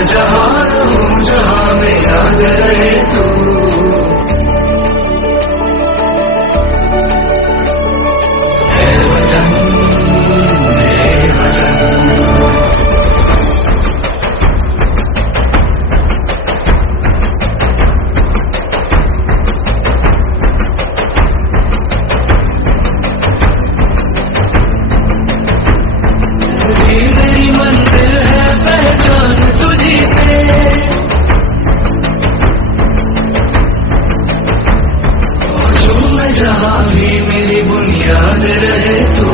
मैं जहाँ रहूं जहाँ में याद रहे तू। है वतन मेरे वतन। मेरी मंजिल है पहचान तुझी से, जो मैं जहाँ भी मेरी बुनियाद रहे तू।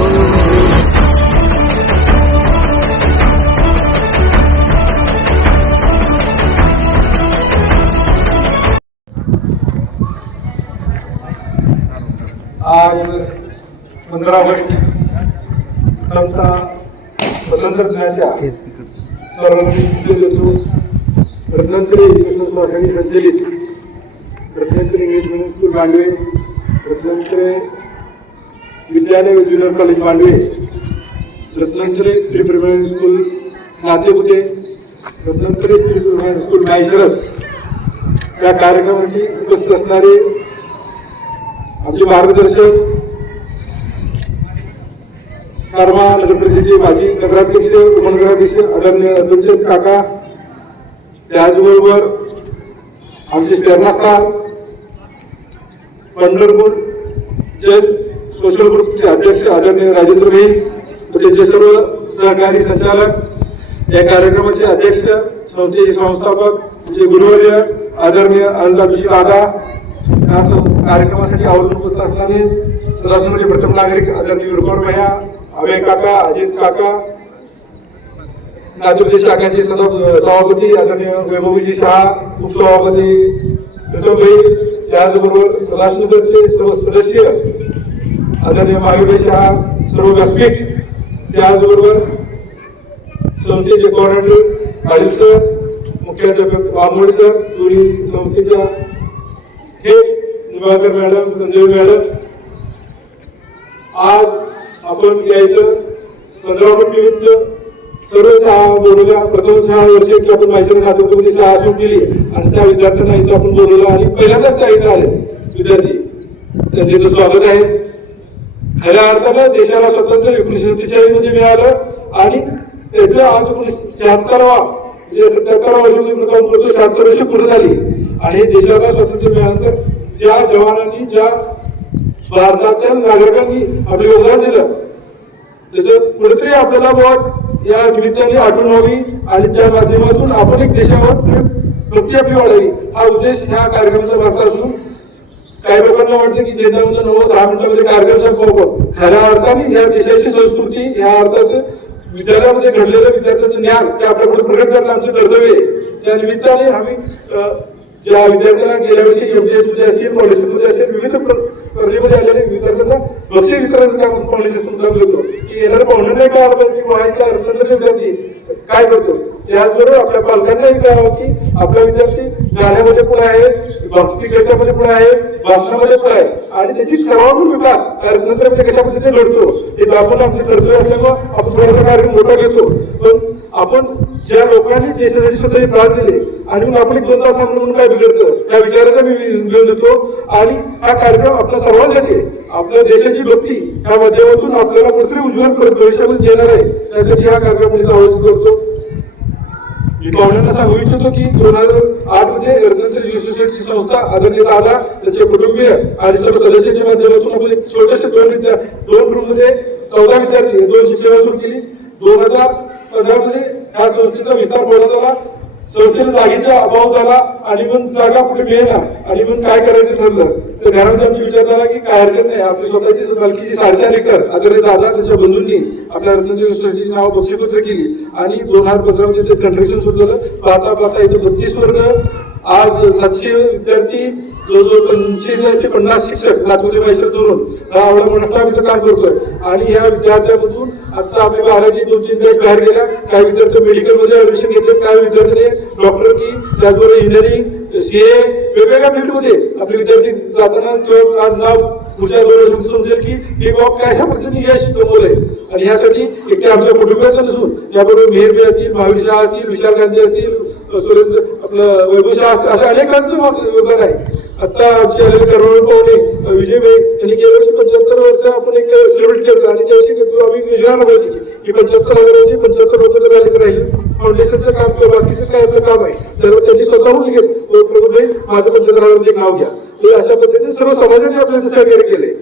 आज 15 ऑगस्ट आमचा स्वतंत्र दिनाच्या सर्वांनी रत्नागिरी एज्युकेशन सोसायटी संचलित Ratnagiri English medium school Mandave, Ratnagiri विद्यालय junior college Mandave, Ratnagiri pre primary school Natepute, Ratnagiri pre primary school माहेश्वरस या कार्यक्रमाची उपस्थित असणारे आमचे मार्गदर्शक कर्मा नगर परिषदेचे माजी नगराध्यक्ष उपनगराध्यक्ष आदरणीय अध्यक्ष काका, त्याचबरोबर आमचे प्रेरणास्थान पंढरपूर जन सोशल ग्रुपचे अध्यक्ष आदरणीय राजेंद्र भाई व त्याचे सर्व सहकारी संचालक, या कार्यक्रमाचे अध्यक्ष संस्थेचे संस्थापक म्हणजे गुरुवर्य आदरणीय अनंताजी दादा, या कार्यक्रमासाठी आवर्जून उपस्थित असणारे सदाशिवचे प्रथम नागरिक आदरणीय विरकोर भैया, अभय काका, अजित काका, नागपूर शाखेचे सभापती आदरणीय वैभवजी शहा, उपसभापती भाई, त्याचबरोबर सदाशिवचे सर्व सदस्य आदरणीय महावीर शहा, सर्व व्यासपीठ, त्याचबरोबर संस्थेचे कोऑर्डिनेटर पाटील सर, मुख्याध्यापक वामोडे सर, दोन्ही संस्थेच्या निंबाळकर मॅडम, संजय मॅडम, आज आपण या इथं 15 ऑगस्ट निमित्त सर्व शाळा बोलवल्या. प्रथम 6 वर्षाची आपण माहिती नातेपुते शाळा सुरू केली आणि त्या विद्यार्थ्यांना इथं आपण बोलवलं आणि पहिल्यांदाच त्या इथं आले विद्यार्थी, त्यांचे स्वागत आहे. खऱ्या अर्थानं देशाला स्वातंत्र्य 1947 मध्ये मिळालं आणि त्याचं आज 76वा म्हणजे 77वा वर्षाची प्रथम 76 वर्ष पूर्ण झाली आणि देशाला स्वातंत्र्य मिळाल्यानंतर ज्या जवानांनी, ज्या भारताच्या नागरिकांनी आपलं योगदान दिलं त्याचं कुठेतरी आपल्याला मत या निमित्ताने आठवण व्हावी आणि त्या माध्यमातून आपण एक देशावर भक्ती आपली वाढावी, हा उद्देश ह्या कार्यक्रमाचा मागचा असून काही लोकांना वाटतं की जे 9-10 मिनिटांमध्ये कार्यक्रम संपवतो. खऱ्या अर्थाने या देशाची संस्कृती, या अर्थाचं विद्यालयामध्ये घडलेलं विद्यार्थ्यांचं ज्ञान ते आपल्याकडे प्रकट करणं आमचं कर्तव्य आहे. त्या निमित्ताने आम्ही ज्या विद्यार्थ्यांना गेल्या वर्षी MTS मध्ये असेल, पॉलिसीमध्ये असेल, विविध स्पर्धेमध्ये आलेल्या विद्यार्थ्यांना बक्षीस वितरण काम पॉलिसीतून काम करतो की येणाऱ्या पाहुण्यांना काय अर्थ की व्हायचा रत्नागिरी विद्यार्थी काय करतो. त्याचबरोबर आपल्या पालकांनाही कळावं की आपला विद्यार्थी गाण्यामध्ये पुढे आहे, भक्ती गटामध्ये पुढे आहे, भाषणामध्ये पुढे आहे आणि त्याची सर्वांगीण विकास रत्नागिरी कशा पद्धतीने घडतो हे दाखवून आमचे कर्तव्य असल्यामुळे आपण थोडासा कार्यक्रम मोठा घेतो. पण आपण ज्या लोकांनी देशासाठी स्वतःचे प्राण दिले आणि मग आपण 2 तास म्हणून काय बिघडतं त्या विचाराचा मी विरोध देतो आणि हा कार्यक्रम आपल्या सर्वांसाठी आपल्या देशाची भक्ती या माध्यमातून आपल्याला कुठेतरी उज्ज्वल भविष्यामध्ये देणार आहे, त्यासाठी हा कार्यक्रम आयोजित करतो. मी पाहुण्यांना सांगू इच्छितो की 2008 मध्ये रत्नागिरी युथ सोसायटी संस्था आदरणीय दादा, त्याचे कुटुंबीय आणि सर्व सदस्यांच्या माध्यमातून आपण एक छोटेसे 2 ग्रुप मध्ये 14 विद्यार्थी 2 शिक्षण सुरू केली. 2015 मध्ये ह्या संस्थेचा विस्तार करण्यात आला. संस्थेला जागेचा अभाव झाला आणि मग जागा कुठे मिळेना आणि मग काय करायचं ठरलं तर घरामध्ये आमची विचार झाला की काय हरकत नाही, आपली स्वतःची मालकीची 4.5 एकर आदरणीय दादा त्याच्या बंधूंनी आपल्या रत्नागिरी सोसायटीची नाव बक्षीपत्र केली आणि 2015 मध्ये ते कंस्ट्रक्शन सुरू झालं. पाहता इथे 32 वर्ग, आज 700 विद्यार्थी, जवळजवळ 25 ते 50 शिक्षक नागपूर माहेश्वर धरून हा एवढा मोठा काम करतोय आणि या विद्यार्थ्यांमधून आता आपल्या 12ची 2-3 बॅच बाहेर गेल्या. काही विद्यार्थी मेडिकल मध्ये ऍडमिशन घेतले, काही विद्यार्थ्यांनी डॉक्टरची, त्याचबरोबर इंजिनिअरिंग सीए वेगवेगळ्या फील्डमध्ये आपले विद्यार्थी जाताना किंवा आज नाव पुढच्या 2 वर्षांनी समजेल की हे बाब काय ह्या पद्धतीने यश कमवलंय. आणि ह्यासाठी एकट्या आमच्या कुटुंबियाचं नसून याबरोबर मेहरबी असतील, महावीर शाह असतील, विशाल गांधी असतील, सुरेंद्र आपलं वैभव शाह अशा अनेकांचं योगदान आहे. आता आमचे आलेले करोड पाहुणे विजय भाई यांनी गेल्या वर्षी 75 वर्ष आपण एक सेलिब्रेट केलं आणि त्यावर्षी आम्ही योजना बघितली की 75,000 75 वर्ष झाले राहिले फाउंडेशनचं काम किंवा बाकीचं काय आपलं काम आहे तर त्यांनी स्वतःहून घेत प्रभूभाई माझं 75,000 नाव घ्या. तर अशा पद्धतीने सर्व समाजाने आपल्याला सहकार्य केले.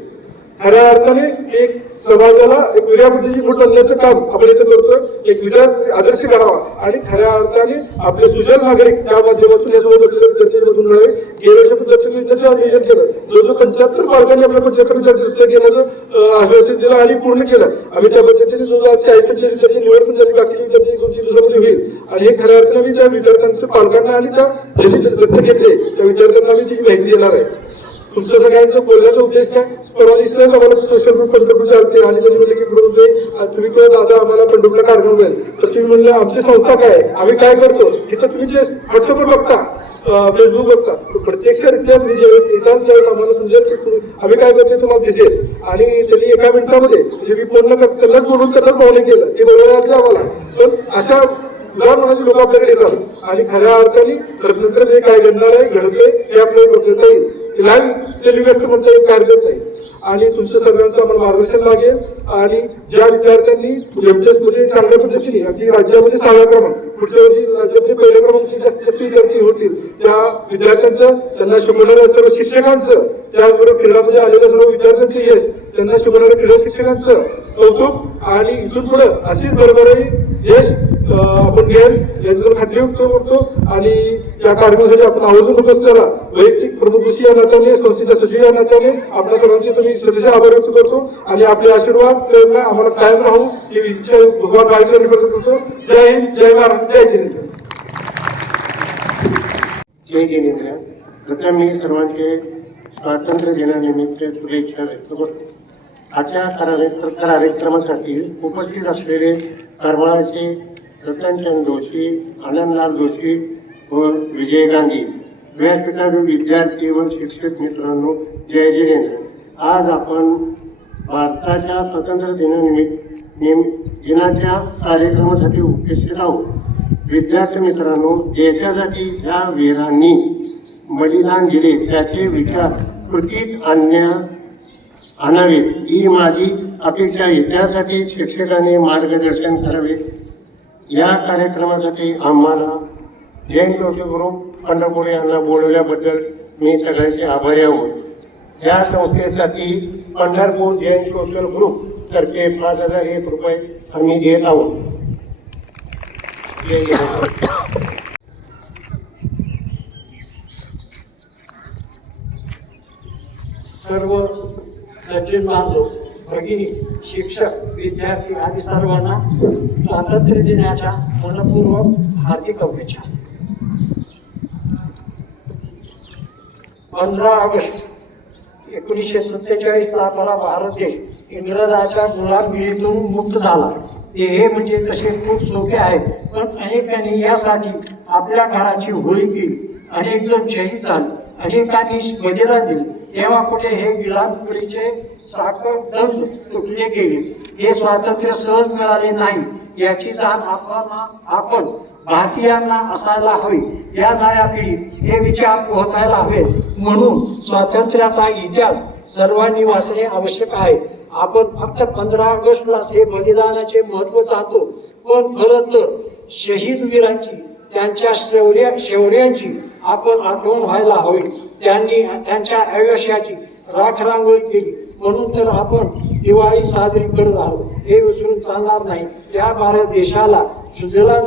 खऱ्या अर्थाने एक समाजाला एक वेगळ्या पद्धतीची फूट आणण्याचं काम आपण इथं करतोय. एक विचार आदर्श करावा आणि खऱ्या अर्थाने आपले सुजल नागरिक त्या माध्यमातून यासोबत चर्चेमधून मिळावे. गेल्या वर्षी 75 विद्यार्थ्यांचं नियोजन केलं. जो 75 पालकांनी आपल्या 75 विद्यार्थी घेण्याचं आश्वासन दिलं आणि पूर्ण केलं. आम्ही त्या पद्धतीने जो आज 40-45 विद्यार्थी निवड पण झाली, बाकी विद्यार्थी 2-3 दिवसामध्ये होईल. आणि हे खऱ्या अर्थाने मी त्या विद्यार्थ्यांचं पालकांना आणि त्या ज्यांनी दत्तक घेतले त्या विद्यार्थ्यांना मी ती माहिती देणार आहे. तुमचं सगळ्यांचं बोलण्याचा उद्देश काय परवा दिसलं आम्हाला सोशल ग्रुप पंढरपूर चालते आणि त्यांनी म्हणले की गुरुजी तुम्ही किंवा दादा आम्हाला पंढरपूरला कार्यक्रम मिळेल तर तुम्ही म्हणलं आमची संस्था काय आम्ही काय करतो तिथं तुम्ही जे व्हॉट्सअपवर बघता फेसबुक बघता प्रत्यक्षरित्या तुम्ही ज्यावेळेस येतात त्यावेळेस आम्हाला समजेल की आम्ही काय करतो तुम्हाला दिसेल. आणि त्यांनी एका मिनिटामध्ये म्हणजे मी पूर्ण त्यांनाच बोलून त्यांनाच पावले केलं ते बरोबर वाटलं आम्हाला. पण अशा उदाहरण मनाचे लोक आपल्याकडे येतात आणि खऱ्या अर्थाने नंतर जे काय घडणार आहे घडतंय ते आपल्याला बघता येईल. लाईव्ह टेलिव्हिजन म्हणता येईल कार्यरत नाही. आणि तुमचं सगळ्यांचं आम्हाला मार्गदर्शन लागेल. आणि ज्या विद्यार्थ्यांनी एमटेस मध्ये चांगल्या पद्धतीने अगदी राज्यामध्ये 6व्या क्रमांक पुढच्या वर्षी राज्यामध्ये 1ल्या क्रमांकाचे जास्त विद्यार्थी होतील त्या विद्यार्थ्यांचं त्यांना शिकवणाऱ्या सर्व शिक्षकांचं त्याचबरोबर क्रीडामध्ये आलेल्या सर्व विद्यार्थ्यांचं यश त्यांना शिकवणाऱ्या क्रीडा शिक्षकांचं कौतुक आणि इथून पुढे अशीच बरोबरही यश आपण घेईल याची खात्री व्यक्त करतो. आणि या कार्यक्रमासाठी आपण आवर्जून उपस्थिताला वैयक्तिक प्रमुख या नात्याने संस्थेच्या सचिव या नात्याने आपल्या सर्वांचे तुम्ही सदस्य आभार व्यक्त करतो. आणि आपले आशीर्वाद प्रेरणा आम्हाला कायम राहू ही इच्छा भगवान वाईकडे करतो. जय हिंद, जय महाराष्ट्र, जय जिनेंद्र. जय जिनेंद्र. प्रथम मी सर्वांचे स्वातंत्र्य दिनानिमित्त शुभेच्छा व्यक्त करतो. आजच्या कार्यक्रमासाठी उपस्थित असलेले करमाळाचे रतनचंद जोशी, आनंदलाल जोशी व विजय गांधी व्यासपीठावरील विद्यार्थी व शिक्षक मित्रांनो, जय जिनेंद्र. आज आपण भारताच्या स्वातंत्र्य दिनाच्या कार्यक्रमासाठी उपस्थित आहोत. विद्यार्थी मित्रांनो, देशासाठी ज्या वीरांनी बलिदान दिले त्याचे विचार कृतीत आणावेत ही माझी अपेक्षा आहे. त्यासाठी शिक्षकांनी मार्गदर्शन करावे. या कार्यक्रमासाठी आम्हाला जैन सोशल ग्रुप पंढरपूर यांना बोलवल्याबद्दल मी सगळ्यांचे आभारी आहोत. या संस्थेसाठी पंढरपूर जैन सोशल ग्रुप तर्फे 5,001 रुपये आम्ही देत आहोत. सर्व सज्जन बांधव भगिनी शिक्षक विद्यार्थी आदी सर्वांना स्वातंत्र्य दिनाच्या मनपूर्वक हार्दिक शुभेच्छा. 15 ऑगस्ट 1947 आपला भारत देश इंग्रजाच्या गुलामगिरीतून मुक्त झाला. हे म्हणजे तसे खूप सोपे आहे, पण अनेकांनी यासाठी आपल्या घराची होळी केली, अनेक जण शहीद झाले, अनेकांनी बलिदान दिले. तेव्हा कुठे हे गुलामगिरीचे साखर दंड तुटले गेले. हे स्वातंत्र्य सहज मिळाले नाही याची जाण आपण भारतीयांना असायला हवी. या नव्या पिढीत हे विचार पोहोचायला हवेत. म्हणून स्वातंत्र्याचा इतिहास सर्वांनी वाचणे आवश्यक आहे. आपण फक्त 15 ऑगस्टलाच हे बलिदानाचे महत्त्व जाणतो, पण खरं तर शहीद वीरांची त्यांच्या शौर्यांची आपण आठवण व्हायला हवी. त्यांनी त्यांच्या आयुष्याची राखरांगोळी केली, म्हणून तर आपण दिवाळी साजरी करत आहोत. हे विसरून चालणार नाही. या भारत देशाला सुजलाम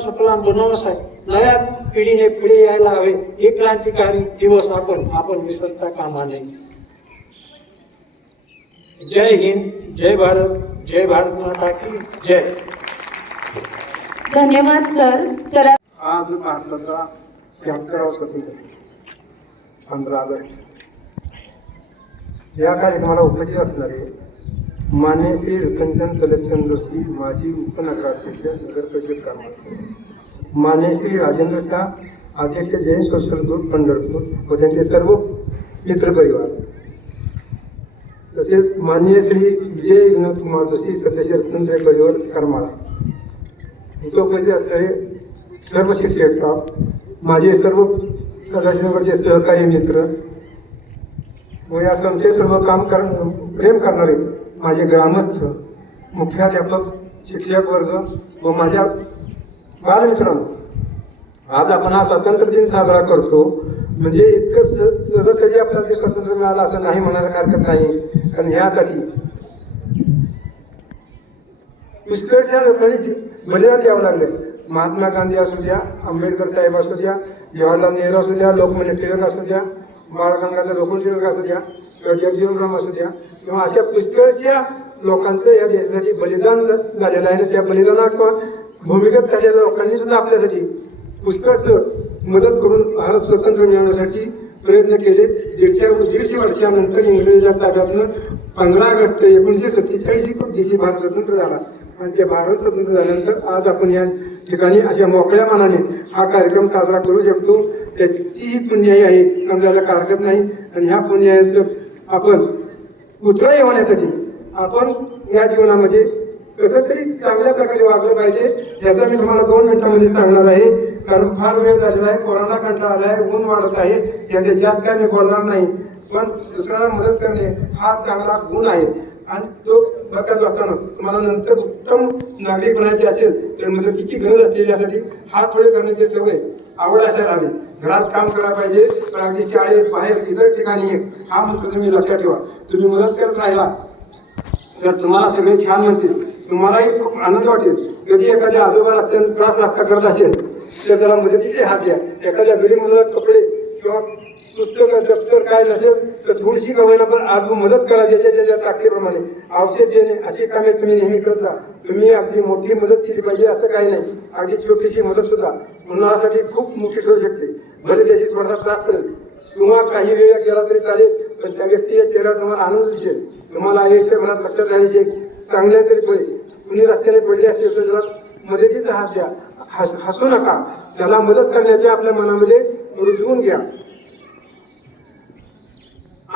सुफलाम बनवण्यासाठी नव्या पिढीने पुढे यायला हवे. हे क्रांतिकारी दिवस आपण विसरता कामा नये. जय हिंद, जय भारत, जय भारत माता की जय. धन्यवाद सर. तर आज भारताचा 76वा स्वातंत्र्य 15 ऑगस्ट. या कार्यक्रमाला उपस्थित असणारे मान्य श्री रतनचंद तलचंद जोशी, माजी उपनगराध्यक्ष, नगर परिषद क्रमांक, मान्य श्री राजेंद्र शाह, अध्यक्ष जैन सोशल ग्रुप पंढरपूर व त्यांचे सर्व मित्रपरिवार, तसेच मान्य श्री विजय विनोद कुमार जोशी, सदस्य रत्नत्रय परिवार करमाळा, उपस्थित असणारे सर्व शिक्षक स्टाफ, माझे सर्व सदाशिवगडचे सहकारी मित्र व या संस्थेत सर्व प्रेम करणारे माझे ग्रामस्थ, मुख्याध्यापक, शिक्षक वर्ग व माझ्या बालमित्रांनो, आज आपण हा स्वातंत्र्य दिन साजरा करतो. म्हणजे इतकं सहज कधी आपल्याला ते स्वातंत्र्य मिळालं असं नाही म्हणायला हरकत नाही. कारण ह्यासाठी पुष्कळशा लोकांनी बलिदान द्यावं लागले. महात्मा गांधी असू द्या, आंबेडकर साहेब असू द्या, जवाहरलाल नेहरू असू द्या, लोकमान्य टिळक असू द्या, बाळ गंगाधर टिळक असू द्या, किंवा जगजीवनराम असू द्या, किंवा अशा पुष्कळशा लोकांचं या देशासाठी बलिदान झालेलं आहे. त्या बलिदानात भूमिगत झालेल्या लोकांनी सुद्धा आपल्यासाठी पुष्कळच मदत करून भारत स्वतंत्र मिळवण्यासाठी प्रयत्न केले. 150 वर्षानंतर इंग्रजांच्या ताब्यातनं 15 ऑगस्ट 1947 दिवशी भारत स्वतंत्र झाला. आणि ते भारत स्वतंत्र झाल्यानंतर आज आपण या ठिकाणी अशा मोकळ्या मनाने हा कार्यक्रम साजरा करू शकतो. त्याचीही पुण्याई आहे समजायला हरकत नाही. आणि ह्या पुण्याईचं आपण उतराई होण्यासाठी आपण या जीवनामध्ये कसं तरी चांगल्या प्रकारे वागलं पाहिजे. याचा मी तुम्हाला 2 मिनिटांमध्ये सांगणार आहे. कारण फार वेळ झालेला आहे, कोरोना कंटाळा आला आहे, ऊन वाढत आहे. याच्या जास्त काय मी बोलणार नाही. पण दुसऱ्याला मदत करणे हा चांगला गुण आहे. आणि तो बघत असताना तुम्हाला नंतर उत्तम नागरिक बनायचे असेल तर मदतीची गरज असते. यासाठी हात थोडे करण्याची सवय आवड असायला हवी. घरात काम करायला पाहिजे, पण अगदी शाळेत बाहेर इतर ठिकाणी हा मंत्र तुम्ही लक्षात ठेवा. तुम्ही मदत करत राहिला तर तुम्हाला सगळे छान म्हणतील, तुम्हालाही खूप आनंद वाटेल. कधी एखाद्या आजोबाला अत्यंत त्रास लागता करत असेल तर त्याला मदतीचे हात द्या. एखाद्या गरीब मुलाला कपडे किंवा पुस्तक दप्तर काय नसेल तर थोडीशी कमाईला पण आज मदत करा ज्याच्या ताकदीप्रमाणे. औषध देणे अशी कामे तुम्ही नेहमी करत राहा. तुम्ही अगदी मोठी मदत केली पाहिजे असं काही नाही. अगदी छोटीशी मदत सुद्धा मुलासाठी खूप मोठी ठरू शकते. भले त्याची थोडासा त्रास करेल किंवा काही वेळ केला तरी चालेल, पण त्या व्यक्तीच्या चेहऱ्यावर तुम्हाला आनंद दिसेल. तुम्हाला आईच्या मनात लक्षात राहायचे चांगल्या तरी पडे कुणी रस्त्याने पडले असेल तर त्याला मदतीचा हात द्या. हसू नका, त्याला मदत करण्याच्या आपल्या मनामध्ये रुजवून घ्या.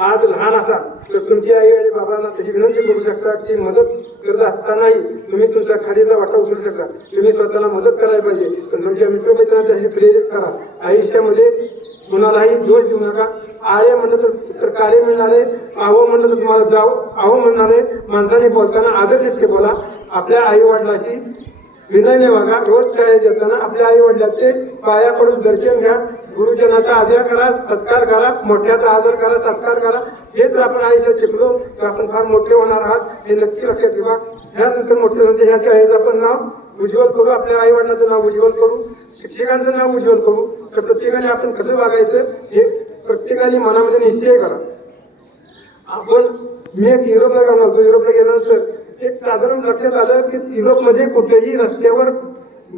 आज लहान असा तर तुमची आई आणि बाबांना त्याची विनंती करू शकता की मदत करत असतानाही तुम्ही तुमच्या खालीचा वाटा उचलू शकता. तुम्ही स्वतःला मदत करायला पाहिजे, पण तुमच्या मित्रमैत्रिणांना त्याची प्रेरित करा. आयुष्यामध्ये कुणालाही दोष देऊ नका. आय म्हणलं तर कार्य मिळणारे, आहो म्हणलं तर तुम्हाला जाऊ आहो म्हणणारे माणसाने बोलताना आदर देते बोला. आपल्या आई वडिलाशी विनयने वागा. रोज शाळेत येताना आपल्या आई वडिलांचे पाया पडून दर्शन घ्या. गुरुजनाचा आदर करा, सत्कार करा, मोठ्याचा आदर करा, सत्कार करा. हे जर आपण आयुष्यात शिकलो तर आपण फार मोठे होणार आहात हे नक्की लक्षात ठेवा. ह्यानंतर मोठे म्हणजे ह्या शाळेचं आपण नाव उज्ज्वल करू, आपल्या आई वडिलांचं नाव उज्ज्वल करू, शिक्षकांचं नाव उज्ज्वल करू. तर प्रत्येकाने आपण कसं वागायचं हे प्रत्येकाने मनामध्ये निश्चय करा. मी एक युरोपला गेलो होतो. युरोपला गेल्यानंतर एक साधारण लक्षात आलं की युरोपमध्ये कुठेही रस्त्यावर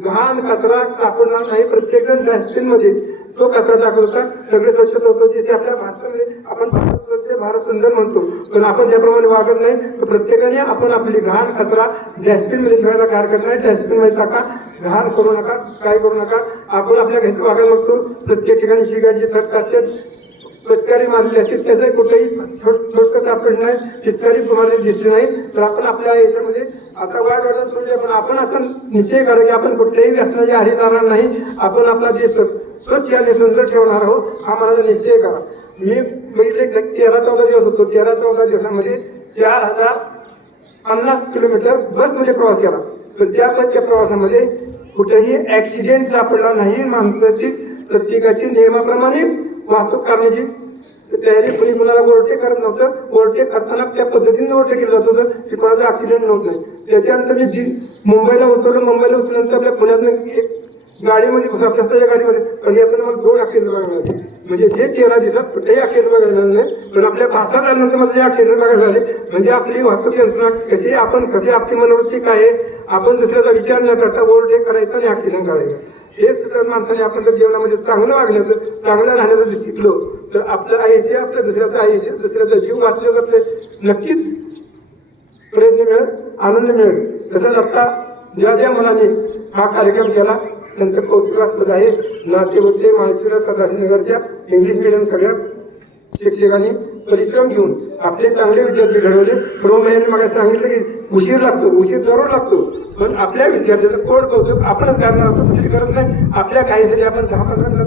घाण कचरा सापडणार नाही. प्रत्येकजण डस्टबिन मध्ये तो कचरा टाकत होता. सगळे स्वच्छता होतं. जिथे आपल्या भारतामध्ये आपण भारत स्वच्छ भारत सुंदर म्हणतो, पण आपण त्याप्रमाणे वागत नाही. तर प्रत्येकाने आपण आपली घाण कचरा डस्टबिन मध्ये ठेवायला काय हरकत नाही. डस्टबिन मध्ये टाका, घाण करू नका, काय करू नका. आपण आपल्या घरी वागायला बघतो. प्रत्येक ठिकाणी शिकायची सत्कार शेतकरी मारले असतील त्याचं कुठेही छोटकत आपण नाही. शेतकरी तुम्हाला दिसले नाही. तर आपण आपल्या याच्यामध्ये आता वाढ वाढत म्हणजे आपण असं निश्चय करा की आपण कुठल्याही व्यसनाचे आहारी जाणार नाही. आपण आपला देश स्वच्छ आणि सुंदर ठेवणार आहोत हा मला निश्चय करा. मी बघितले 13-14 दिवस होतो. 13-14 दिवसामध्ये 4050 किलोमीटर बसमध्ये प्रवास केला. पण त्या बसच्या प्रवासामध्ये कुठेही ऍक्सिडेंट सापडला नाही. माणसाची प्रत्येकाची नियमाप्रमाणे वाहतूक करण्याची तयारी कुणी कुणाला ओव्हरटेक करत नव्हतं. ओव्हरटेक करताना त्या पद्धतीने ओव्हरटेक केलं जात होतं की कोणाचा ऍक्सिडेंट नव्हत नाही. त्याच्यानंतर मी मुंबईला उतरलो. मुंबईला उतरल्यानंतर आपल्या पुण्यातनं एक गाडीमध्ये स्वतःच्या गाडीमध्ये पण येताना मला 2 ऍक्सिडेंट बघायला मिळाले. म्हणजे जे 13 दिवसात कुठेही ऍक्सिडेंट बघायला मिळाले नाही. पण आपल्या भारतात आल्यानंतर मला जे ऍक्सिडेंट बघायला झाले. म्हणजे आपली वाहतूक यंत्रणा कशी कशी आपली मनोवृत्ती काय आहे. आपण दुसऱ्याचा विचार न करता ओव्हरटेक करायचा आणि ऍक्सिडेंट करायचा. हेच तर माणसाने आपण जर जीवनामध्ये चांगलं वागण्याचं चांगलं राहण्याचं शिकलो तर आपलं आयुष्य आपल्या दुसऱ्याचं आयुष्य दुसऱ्याचा जीव वाचण्याचा आपले नक्कीच प्रयत्न मिळेल, आनंद मिळेल. तसंच आता ज्या ज्या मुलांनी हा कार्यक्रम केला त्यांचं कौतुकास्पद आहे. नातेवते माळशिरस सदाशिवनगरच्या इंग्लिश मीडियम सगळ्या शिक्षकांनी परिश्रम घेऊन आपले चांगले विद्यार्थी घडवले. सर्व महिन्यांनी मला सांगितलं की उशीर लागतो, उशीर जरूर लागतो, पण आपल्या विद्यार्थ्याचं कोड कौतुक आपणच करणार असतो, दुसरी गरज नाही. आपल्या काहीसाठी आपण 10-15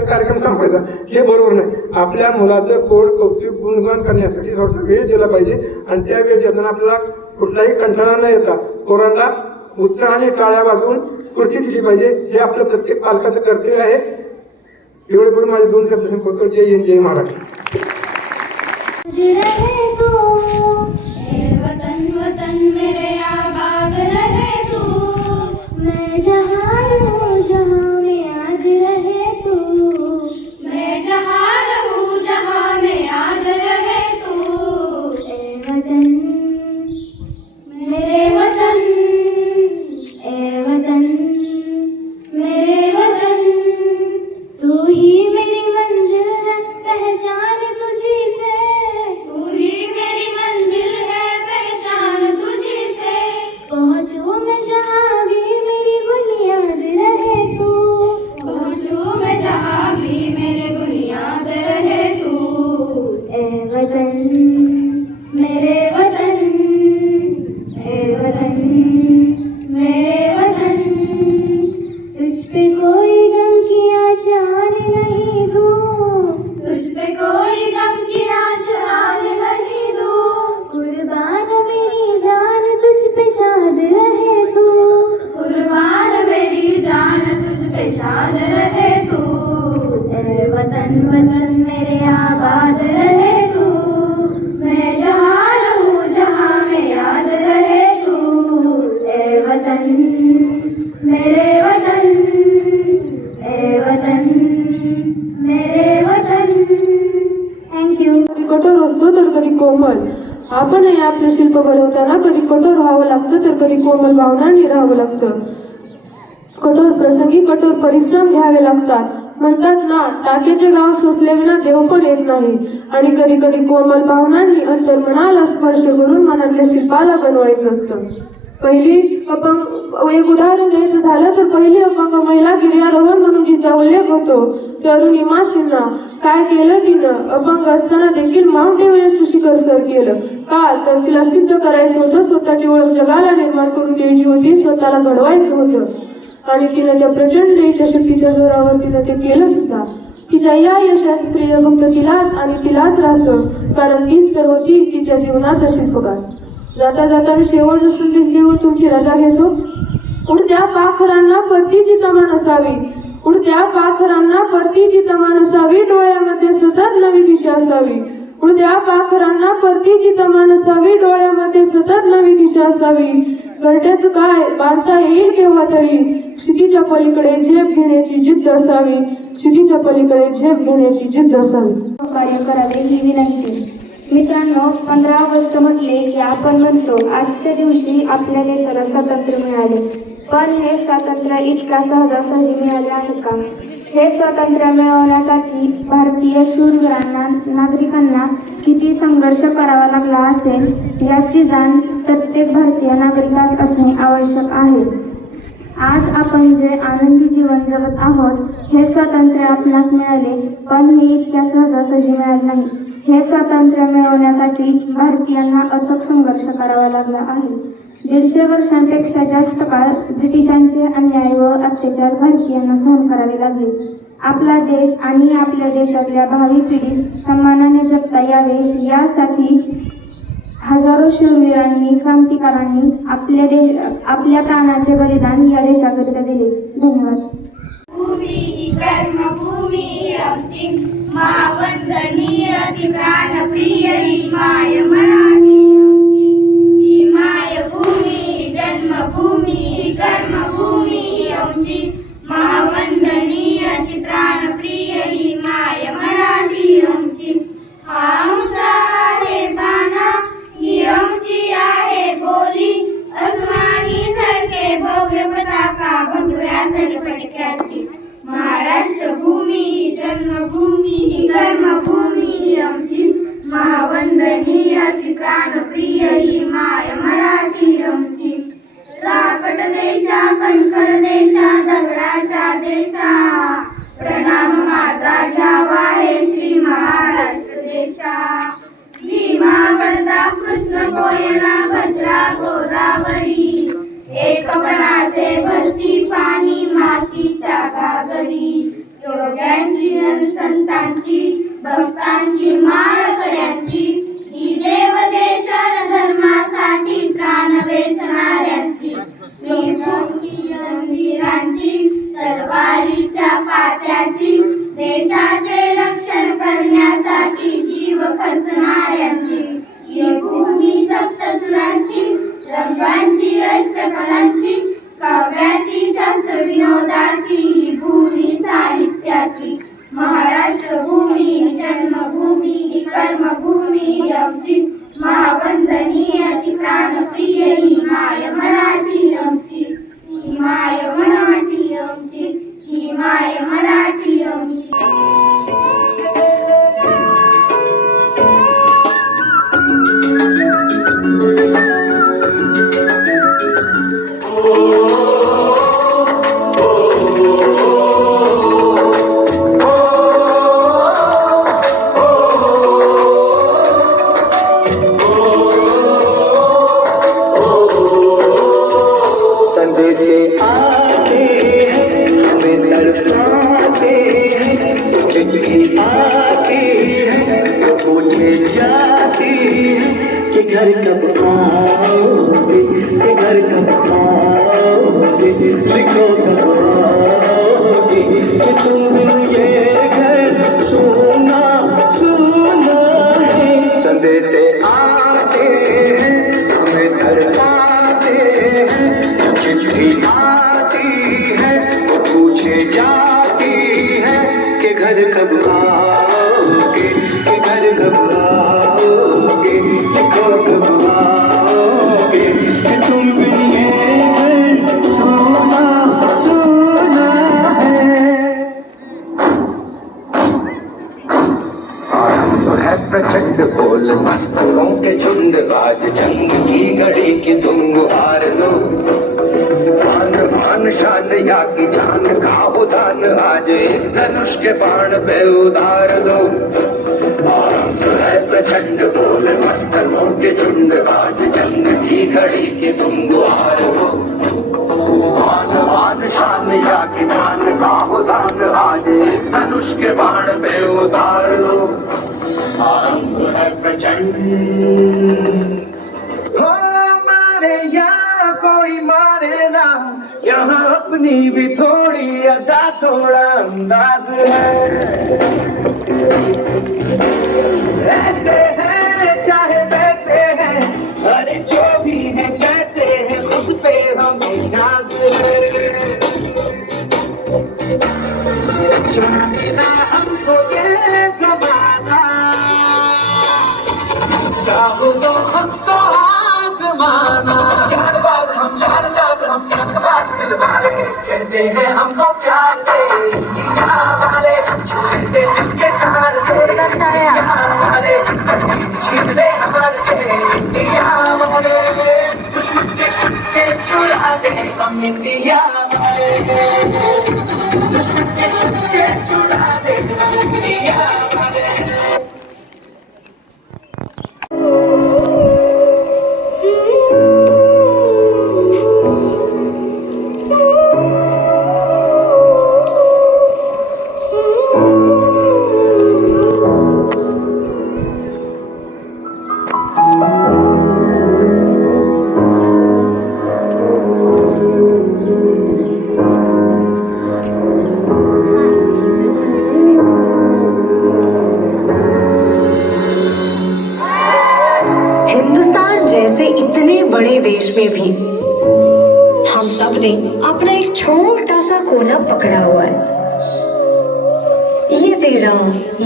कार्यक्रम संपायचा हे बरोबर नाही. आपल्या मुलाचं कोड कौतुक गुणगान करण्यासाठी थोडासा वेळ दिला पाहिजे आणि त्या वेळ देताना आपल्याला कुठलाही कंटाळा न येता पोरांना उत्साहाने टाळ्या वाजवून स्फूर्ती दिली पाहिजे. हे आपलं प्रत्येक पालकाचं कर्तव्य आहे. एवढे करून माझे 2 शब्द संपवतो. जय हिंद, जय महाराष्ट्र. वतन वतन मेरे आबाद रहे तू, मैं जहाँ रहूँ जहाँ में याद रहे तू, मैं जहाँ रहूँ जहाँ में याद रहे तू, ए वतन मेरे वतन, ए वतन मेरे वतन, तू ही मेरी मंजिल है पहचान तुझी से, तू ही मेरी मंजिल है पहचान तुझी से, पहुँचूं मैं जहाँ भी मेरी बुनियाद रहे तू, पहुँचूं मैं जहाँ भी मेरी बुनियाद रहे तू, ए वतन मेरे वतन, ए वतन मेरे वतन, तुझ पे कोई गम की आँच आने नहीं दूँ, तुझ पे कोई गम की आँच आने नहीं दूँ, कुर्बान मेरी जान तुझ पे शाद रहे तू, कुर्बान मेरी जान तुझ पे शाद रहे तू, ए वतन वतन मेरे आबाद रहे तू, मैं जहाँ रहूँ जहाँ में याद रहे तू, ए वतन मेरे वतन, ए वतन मेरे वतन. थँक्यू. कठोर असतो तर कधी कोमल. आपणही आपले शिल्प बनवताना कधी कठोर व्हावं लागतं तर कधी कोमल भावनांनी राहावं लागतं. कठोर प्रसंगी कठोर परिश्रम घ्यावे लागतात. म्हणतात ना, टाकेचे गाव सुटलेविना देव पण येत नाही. आणि कधी कधी कोमल भावनांनी अंतर्मनाला स्पर्श करून मनातल्या शिल्पाला बनवायचं असतं. पहिली अपंग एक उदाहरण द्यायचं झालं तर पहिली अपंग महिला गिर्यारोहण म्हणून जिचा उल्लेख होतो ते अरुणिमा सिन्हा. काय केलं तिनं? अपंग असताना देखील माउंट एव्हरेस्ट शिखर सर केलं. का तर तिला सिद्ध करायचं होतं, स्वतःची ओळख जगाला निर्माण करून द्यायची होती, स्वतःला घडवायचं होतं. आणि तिनं त्या प्रचंड इच्छाशक्तीच्या जोरावर तिनं ते केलं सुद्धा. तिच्या या यशाचं श्रेय फक्त तिलाच आणि तिलाच राहतं, कारण तीच तर होती तिच्या जीवनाचा शिल्पकार. जाता जाता मी शेवटची संदेश घेऊन तुमची रजा घेतो. उडत्या पाखरांना परतीची तमा नसावी, उडत्या पाखरांना परतीची तमा नसावी, डोळ्यामध्ये सतत नवी दिशा असावी. उडत्या पाखरांना परतीची तमा नसावी, डोळ्यामध्ये सतत नवी दिशा असावी. घरट्याचं काय बांधता येईल केव्हा तरी, क्षितीच्या पलीकडे झेप घेण्याची जिद्द असावी, क्षितीच्या पलीकडे झेप घेण्याची जिद्द असावी. कार्य करावे ही विनंती. मित्रांनो, 15 ऑगस्ट म्हटले की आपण म्हणतो आजच्या दिवशी आपल्या देशाला स्वातंत्र्य मिळाले. पण हे स्वातंत्र्य इतक्या सहजासहजी मिळाले आहे का? हे स्वातंत्र्य मिळवण्यासाठी भारतीय शूरवीरांना नागरिकांना किती संघर्ष करावा लागला असेल याची जाण प्रत्येक भारतीय नागरिकास असणे आवश्यक आहे. आज आपण जे आनंदी जीवन जगत आहोत हे स्वातंत्र्य आपणास मिळाले, पण हे इतक्या सहजासहजी मिळाले नाही. हे स्वातंत्र्य मिळवण्यासाठी भारतीयांना अथक संघर्ष करावा लागला आहे. 150 वर्षांपेक्षा जास्त काळ ब्रिटिशांचे अन्याय व अत्याचार भारतीयांना सहन करावे लागले. आपला देश आणि आपल्या देशातल्या भावी पिढीस सन्मानाने जगता यावे यासाठी हजारो शूरवीरांनी, क्रांतिकारांनी आपल्या प्राणाचे बलिदान या देशाकरिता दिले. धन्यवाद. भूमी ही कर्मभूमी ही आमची, महावंदनीय ती प्राणप्रिय ही माय मराठी आमची. ही मायभूमी ही जन्मभूमी ही कर्मभूमी ही आमची, महावंदनीय ती प्राणप्रिय ही माय मराठी आमची. हा आमचा आहे बाणा, ही आमची आहे बोली, अस्मानी झळके भव्य पताका भगव्या झरफटक्याची. महाराष्ट्र भूमी ही जन्मभूमी ही कर्मभूमी ही आमची, महावंदनीय ती प्राणप्रिय ही माय मराठी आमची. राकट देशा कणखर देशा दगडा संदेशे आते हैं हमें तड़पाते हैं, चिट्ठी आती है पूछे जाती है कि घर कब आओगे, कि घर कब आओगे, लिखो कब आओगे कि तुम ये घर सुना सुना है। संदेशे आते हैं हमें तड़पाते हैं, चिट्ठी आती है वो पूछे जाती है कि घर कब आओगे, कि घर कब आओगे, लिखो कब आओगे कि तुम बिन ये घर सोना सोना है। आरंभ है प्रचंड बोल मस्तकों के झुंड, आज जंग की घड़ी की तुम गुहार लो। मान शान या की जान का उदान, आज एक धनुष के बाण पे उतार दो। आरंभ है प्रचंड बोल मस्तकों के झुंड, आज जंग की घड़ी की तुम गुहार लो। मान शान या की जान का उदान, आज एक धनुष के बाण पे उतार लो। आरंभ है प्रचंड। हो मारे या कोई मारे ना, यहाँ अपनी भी थोड़ी अदा थोड़ा अंदाज है। ऐसे है चाहे वैसे है, अरे जो भी है जैसे है, खुद पे हमें नाज है। चाहेगा हमको ये ज़माना, चाहो तो हमको आज़माना। चालबाज हम चालबाज हम इश्क़बाज़ दिलवाले, कहते हैं हमको प्यार से यहाँ वाले, छूटे के हार से यहाँ वाले, छीन ले हार से यहाँ वाले, दुश्मन के छुट्टे छुड़ा दे हम इंडिया वाले, दुश्मन के छुट्टे छुड़ा दे हम इंडिया वाले। बड़े देश में भी हम सब ने अपना एक छोटा सा कोना पकड़ा हुआ है। ये तेरा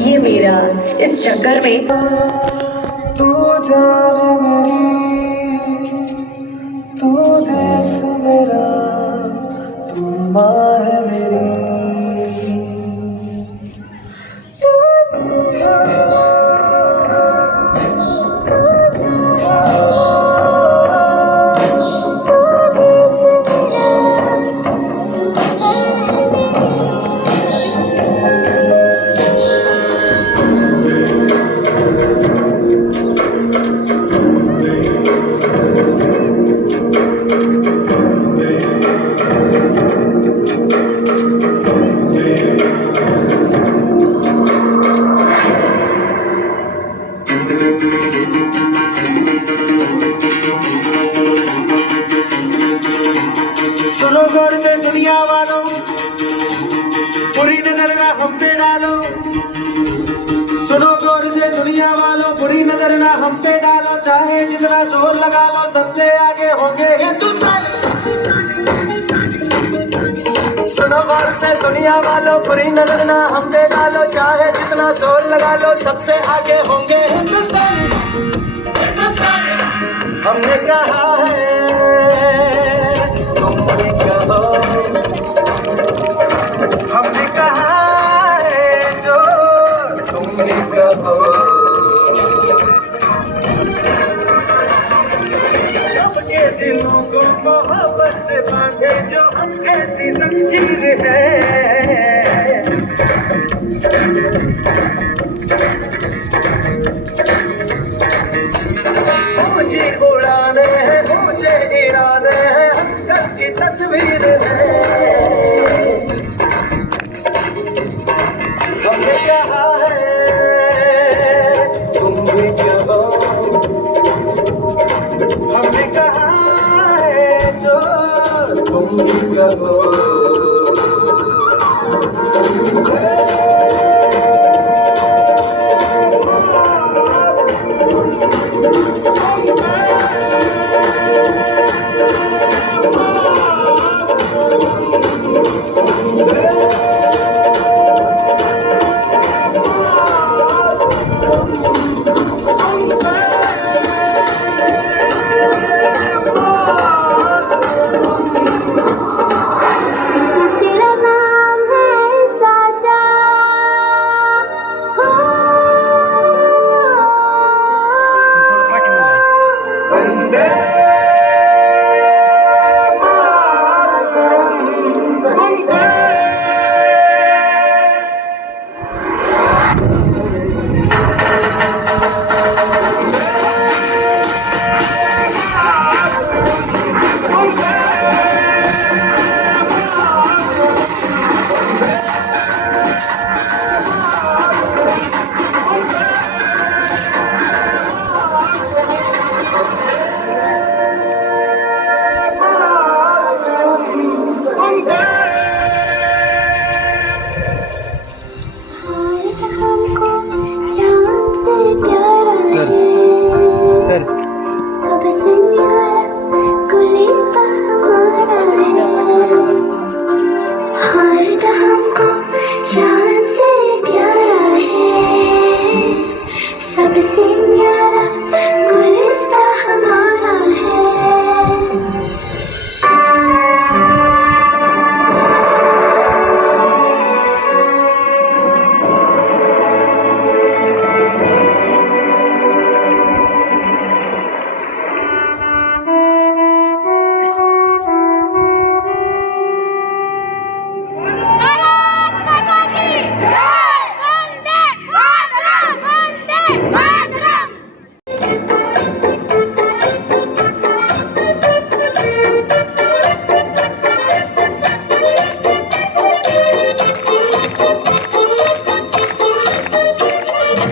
ये मेरा, इस चक्कर में तू जान मेरी, तू देश मेरा, तू माँ है मेरी। सुनो गौर से दुनिया वालों, बुरी नजर ना हम पे डालो। सुनो गौर से दुनिया वालों, बुरी नजर ना हम पे डालो। चाहे जितना जोर लगा लो, सबसे आगे होंगे हिंदुस्तान। सुनो गौर से दुनिया वालों, बुरी नजर ना हम पे डालो। चाहे जितना जोर लगा लो, सबसे आगे होंगे हिंदुस्तान। हमने कहा है, तुमने कहो, हमने कहा है जो तुमने कहो। सबके दिलों को मोहब्बत से बांधे जो हम ऐसी जंजीर है। ऊंची उड़ाने हैं, ऊंचे इरादे हैं, हम कल की तस्वीर तस्वीर है। हमने कहा है तुम भी कहो, हमने कहा है जो तुम भी कहो। तेरा नाम है साचा, वंदे हमको जान से प्यारा है, सबसे न्यारा गुलिस्ता हमारा है। हार हमको जान से प्यारा है, सबसे न्यारा गुलिस्ता हमारा है।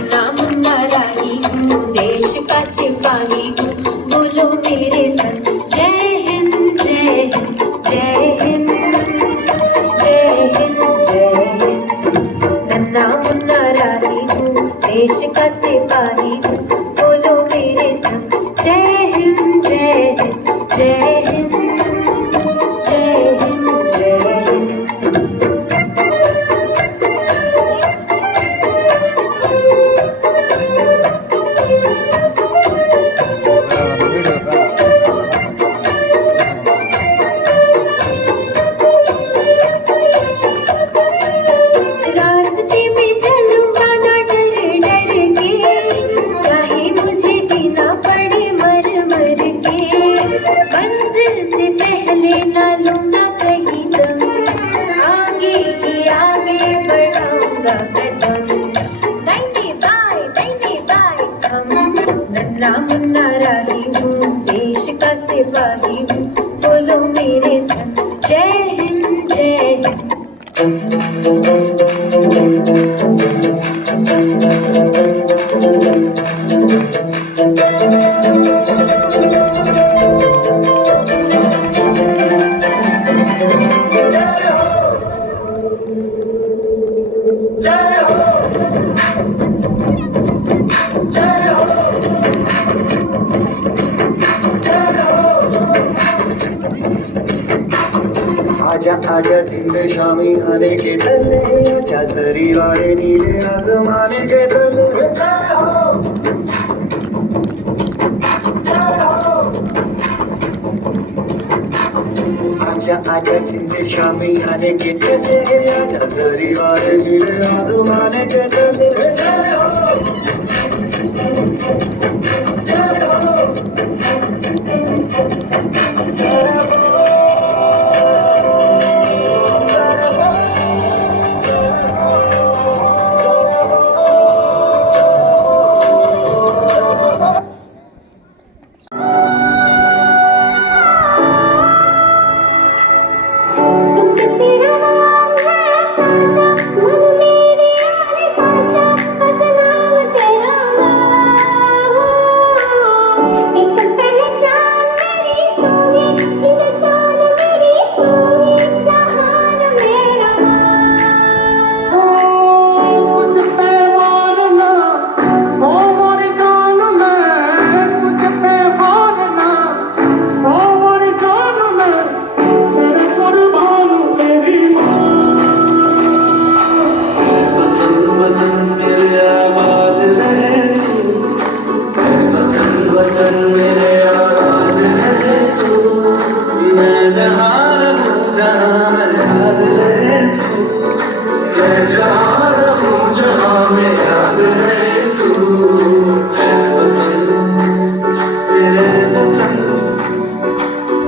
नाम नाराही हूँ, देश का सिपाही हूँ, बोलो मेरे संग जय हिंद जय हिंद जय हिंद जय हिंद जय हिंद। नाम नाराही हूँ, देश का सिपाही हूँ, बोलो मेरे संग जय हिंद जय हिंद जय हिंद जय हिंद जय हिंद। रास्ते में चलूंगा ना डर डर के, चाहे मुझे जीना पड़े मर मर के। मंजिल से पहले ना लूंगा कहीं दम, आगे ही आगे बढ़ाऊंगा कदम। दाहिने बाएं हम, नन्हा मुन्ना राही हूँ, देश का सिपाही हूँ, बोलो मेरे संग जय हिंद जय हिंद। आजा आजा जिंदे शामी आने के तले, आजा सरी वाले नीले आसमाने के तले। आजा आजा जिंदे शामी आने के तले, आजा सरी वाले नीले आसमाने के तले। तू, मैं जहाँ रहूं जहाँ में याद रहे तू, मैं जहाँ रहूं जहाँ में याद रहे तू, ऐ वतन मेरे वतन,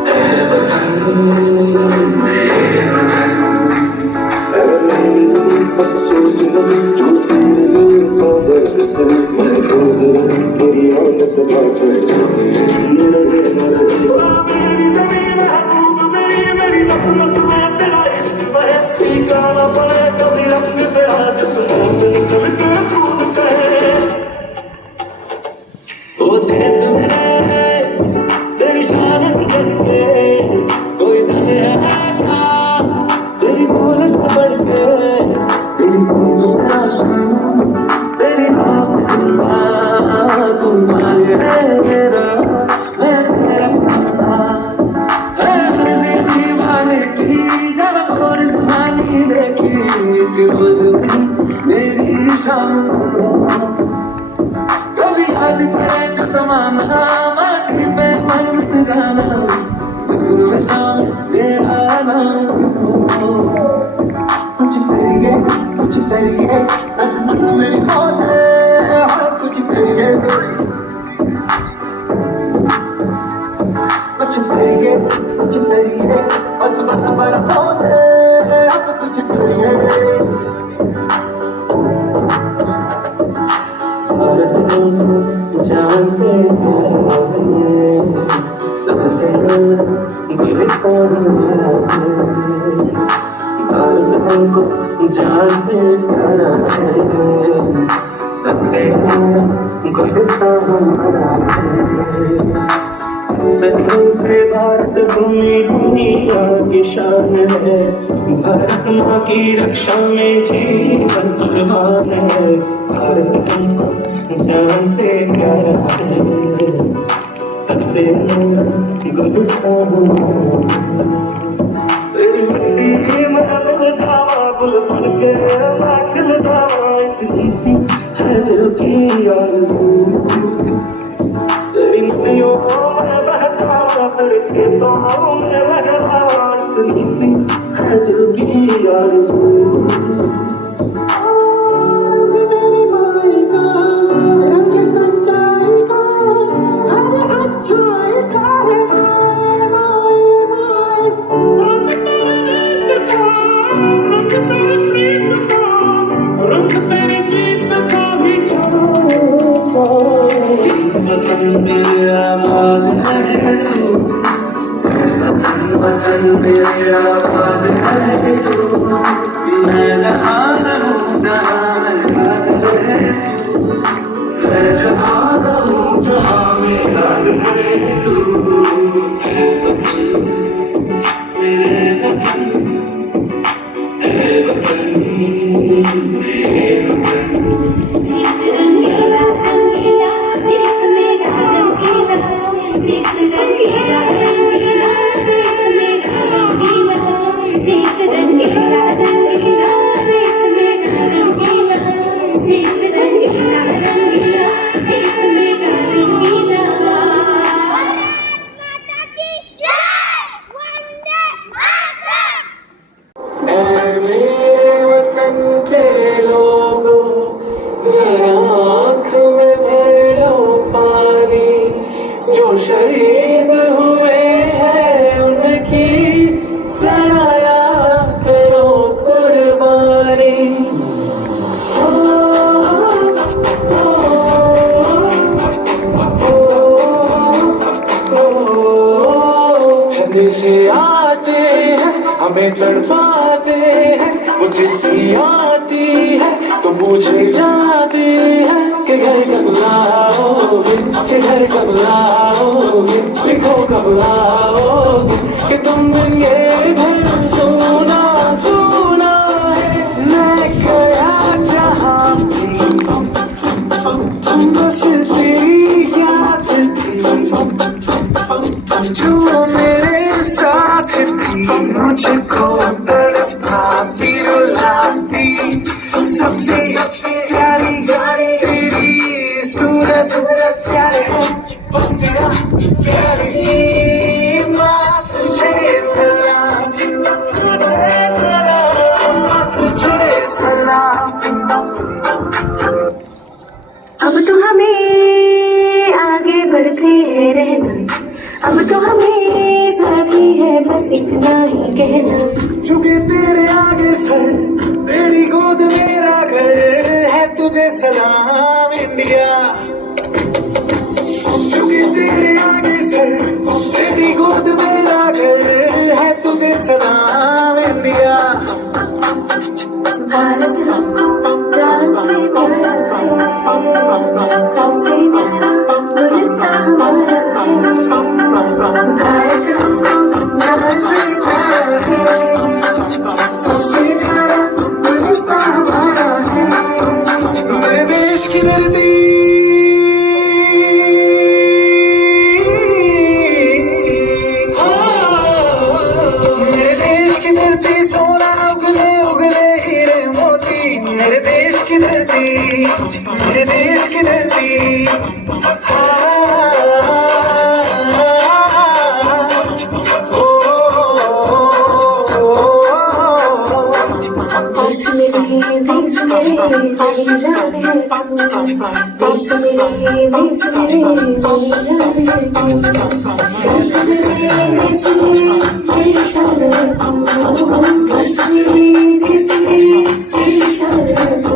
ऐ वतन मेरे वतन। ओ देश मेरे तेरी शान सदके कोई दल है क्या तेरी भूल से बढ़ के, तेरी भूल से आसान तेरी आप कुर्बान है मेरा, मैं तेरा पाकिस्तान है हर दीवाने की जब और सुहानी देखी एक रोज भी मेरी शाम कभी याद करे जो समाना माटी पे मर मिट जाना सुकून में शाम मेरा नाम कुछ करिए मेरी मौत है कुछ करिए बस बस बड़ा मौत है अब कुछ करिए जान से सबसे गुलिस्तान भारत को जान से प्यारा है, सबसे गुलिस्तान हमारा है। सदियों से भारत भूमि दुनिया की शान है, भारत माँ की रक्षा में जीवन कुर्बान है, भारत जान से प्यारा है, सबसे गुलिस्तान तेरी मिट्टी में मिल जावा गुल फड़ के मैं खिल जावा इतनी सी है दिल की आरज़ू, तेरी नदियों में बह जावा तेरे खेतों में बह जावा इतनी सी है दिल की आरज़ू। मेरे आबाद है तू, वतन मेरे आबाद है तू, मैं जहाँ रहूं जहाँ में याद रहे तू, मैं जहाँ रहूं जहाँ में याद रहे तू, ऐ वतन मेरे वतन, ऐ वतन मेरे वतन। शहीद हुए हैं उनकी सराया करो कुर्बानी। हदीसे आते हैं हमें तड़पाते हैं, वो चिट्ठी आती है तो पूछे जाते हैं कि घर कब लाओगे, कि घर कब लाओगे, लिखो कब लाओगे कि तुम बिन ये घर सोना सोना है। मैं गया जहाँ बस तेरी याद थी जो मेरे साथ थी, मुझको तड़पाती रुलाती सबसे प्यारी गाड़ी तेरी सूरत प्यारे बस तेरा प्यारे है बस इतना ही कहना। झुके तेरे आगे सर, तेरी गोद मेरा घर है, तुझे सलाम इंडिया। झुके तेरे आगे सर, तेरी गोद मेरा घर है, तुझे सलाम इंडिया। भारत जान से प्यारा है, सबसे प्यारा गुलिस्तान हमारा है। भारत जान से प्यारा है, सबसे प्यारा गुलिस्तान हमारा है। मेरे देश की धरती, मेरे देश की धरती, सोना उगले उगले हीरे मोती। मेरे देश की धरती, मेरे देश की धरती। देश मेरे देश मेरे तेरी जान है तू। देश मेरे देश मेरे तेरी जान है तू। देश मेरे देश मेरे तेरी शान है तू। देश मेरे देश मेरे तेरी शान है तू।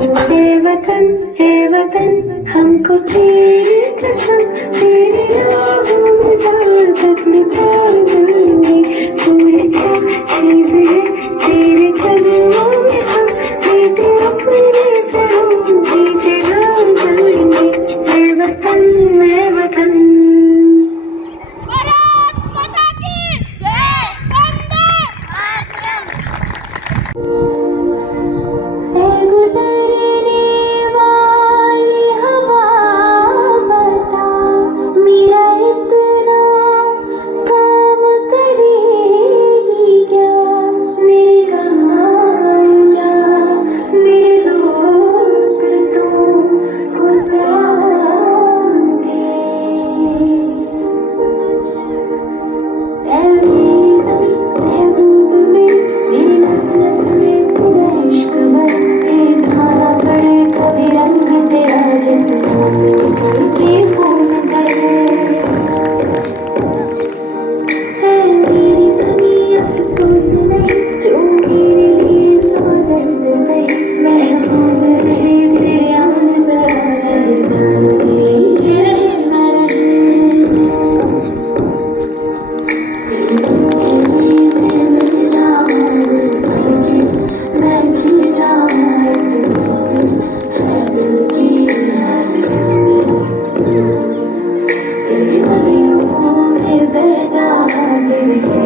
हे वतन हमको तेरी कसम, तेरी राहों में जान तक निकाल देंगे। पूरी क्या चीज है तेरे कदमों में, हम बेटे अपने से हम पीछे ढाल जाएंगे। मैं वतन, मैं वतन। भारत माता की जय, वंदे मातरम। ऐ गुजरने वाली हवा बता, मेरा इतना काम करेगी क्या। मेरे गाँव जा, मेरे दोस्तों को सलाम दे। ऐ मेरी महबूब में, मेरी नस नस में तेरा इश्क भर। देखना पड़े कभी रंग तेरा, जिस्मों से निकल के खून करे। है मेरी सभी अफसोस नहीं, जो मेरे लिए सौ दर्द सही। महफूज रहे तेरे आन सदा, चले जाएंगे रहे न रहे। तेरी में मिल जाऊं करके, मैं खिल जाऊं एक किसी है दिल की हर। तेरी गलियों में बह जाऊं, तेरे